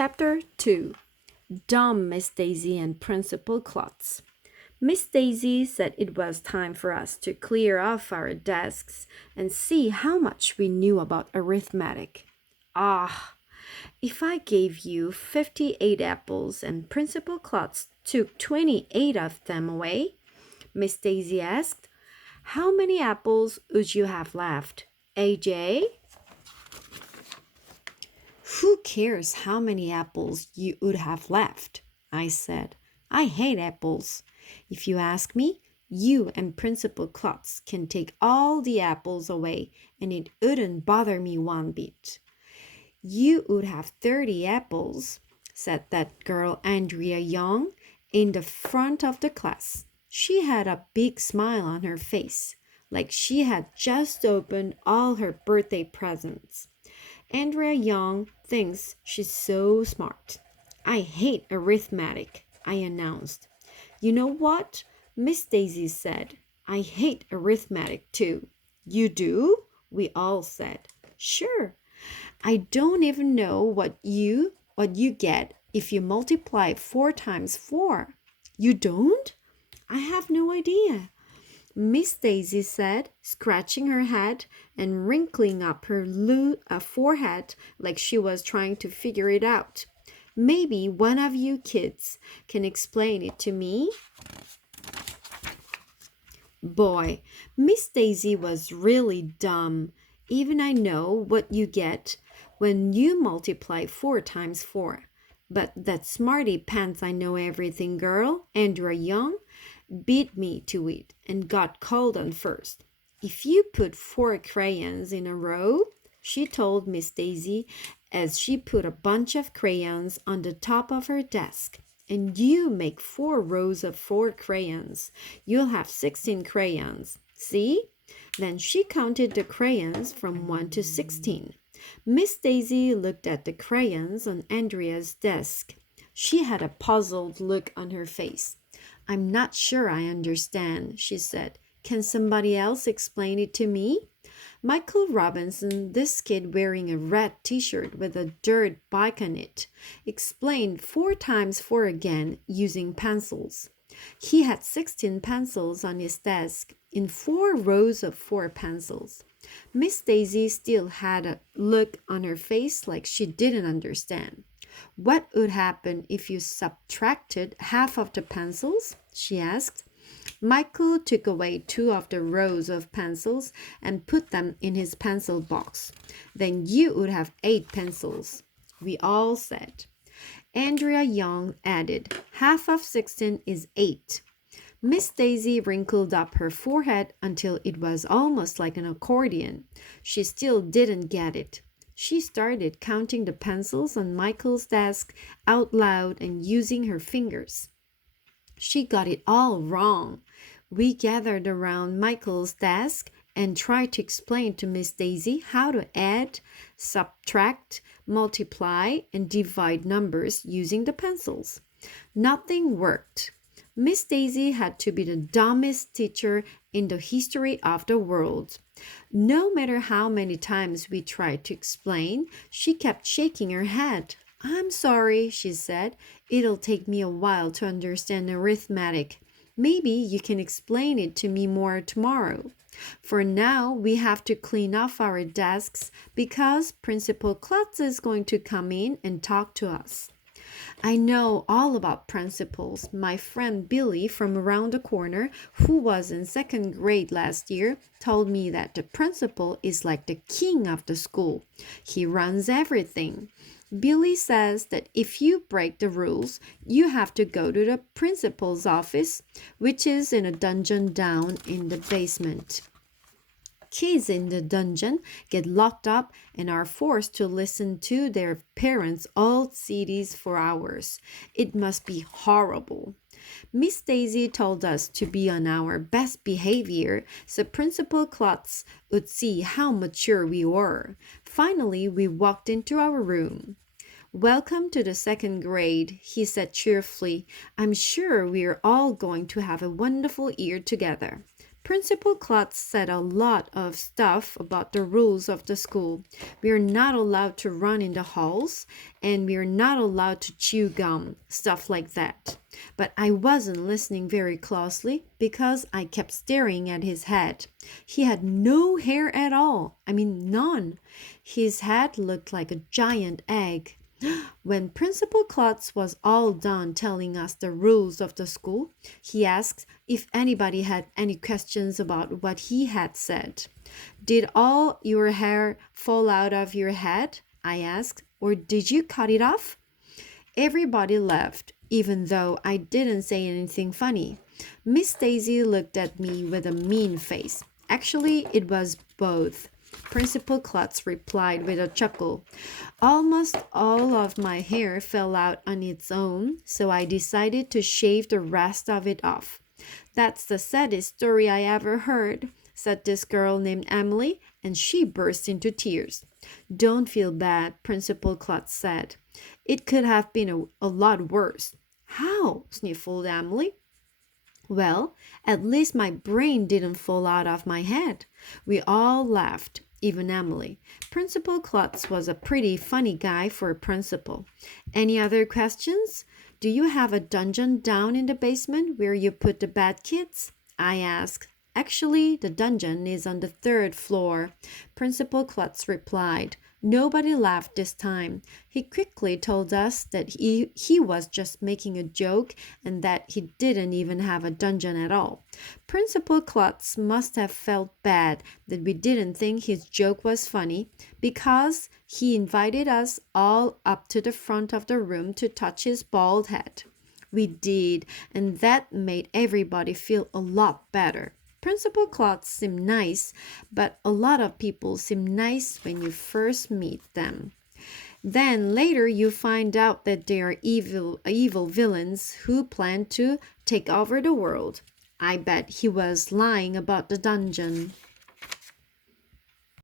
Chapter 2 Dumb Miss Daisy and Principal Klotz. Miss Daisy said it was time for us to clear off our desks and see how much we knew about arithmetic. Ah, if I gave you 58 apples and Principal Klotz took 28 of them away, Miss Daisy asked, how many apples would you have left, AJ? Who cares how many apples you would have left? I said. I hate apples. If you ask me, you and Principal Klotz can take all the apples away and it wouldn't bother me one bit. You would have 30 apples, said that girl Andrea Young in the front of the class. She had a big smile on her face, like she had just opened all her birthday presents. Andrea Young thinks she's so smart. I hate arithmetic, I announced. You know what? Miss Daisy said. I hate arithmetic too. You do? We all said. Sure. I don't even know what you get if you multiply 4 times 4. You don't? I have no idea. Miss Daisy said, scratching her head and wrinkling up her forehead like she was trying to figure it out. Maybe one of you kids can explain it to me? Boy, Miss Daisy was really dumb. Even I know what you get when you multiply 4 times 4. But that smarty pants I know everything girl, Andrea Young, beat me to it and got called on first. If you put 4 crayons in a row, she told Miss Daisy as she put a bunch of crayons on the top of her desk, and you make 4 rows of 4 crayons, you'll have 16 crayons. See? Then she counted the crayons from 1 to 16. Miss Daisy looked at the crayons on Andrea's desk. She had a puzzled look on her face. I'm not sure I understand, she said. Can somebody else explain it to me? Michael Robinson, this kid wearing a red t-shirt with a dirt bike on it, explained 4 times 4 again using pencils. He had 16 pencils on his desk in 4 rows of 4 pencils. Miss Daisy still had a look on her face like she didn't understand. What would happen if you subtracted half of the pencils? She asked. Michael took away 2 of the rows of pencils and put them in his pencil box. Then you would have 8 pencils, we all said. Andrea Young added, half of 16 is 8. Miss Daisy wrinkled up her forehead until it was almost like an accordion. She still didn't get it. She started counting the pencils on Michael's desk out loud and using her fingers. She got it all wrong. We gathered around Michael's desk and tried to explain to Miss Daisy how to add, subtract, multiply, and divide numbers using the pencils. Nothing worked. Miss Daisy had to be the dumbest teacher in the history of the world. No matter how many times we tried to explain, she kept shaking her head. I'm sorry, she said. It'll take me a while to understand arithmetic. Maybe you can explain it to me more tomorrow. For now, we have to clean off our desks because Principal Klotz is going to come in and talk to us. I know all about principals. My friend Billy from around the corner, who was in 2nd grade last year, told me that the principal is like the king of the school. He runs everything. Billy says that if you break the rules, you have to go to the principal's office, which is in a dungeon down in the basement. Kids in the dungeon get locked up and are forced to listen to their parents' old CDs for hours. It must be horrible. Miss Daisy told us to be on our best behavior so Principal Klotz would see how mature we were. Finally, we walked into our room. Welcome to the 2nd grade, he said cheerfully. I'm sure we're all going to have a wonderful year together. Principal Klotz said a lot of stuff about the rules of the school. We are not allowed to run in the halls, and we are not allowed to chew gum, stuff like that. But I wasn't listening very closely because I kept staring at his head. He had no hair at all. I mean, none. His head looked like a giant egg. When Principal Klotz was all done telling us the rules of the school, he asked if anybody had any questions about what he had said. Did all your hair fall out of your head? I asked. Or did you cut it off? Everybody laughed, even though I didn't say anything funny. Miss Daisy looked at me with a mean face. Actually, it was both. Principal Klotz replied with a chuckle. Almost all of my hair fell out on its own, so I decided to shave the rest of it off. That's the saddest story I ever heard, said this girl named Emily, and she burst into tears. Don't feel bad, Principal Klotz said. It could have been a lot worse. How? Sniffled Emily. Well, at least my brain didn't fall out of my head. We all laughed, even Emily. Principal Klotz was a pretty funny guy for a principal. Any other questions? Do you have a dungeon down in the basement where you put the bad kids? I asked. Actually, the dungeon is on the 3rd floor, Principal Klotz replied. Nobody laughed this time. He quickly told us that he was just making a joke and that he didn't even have a dungeon at all. Principal Klotz must have felt bad that we didn't think his joke was funny because he invited us all up to the front of the room to touch his bald head. We did, and that made everybody feel a lot better. Principal Klotz seemed nice, but a lot of people seem nice when you first meet them. Then later you find out that they are evil villains who plan to take over the world. I bet he was lying about the dungeon.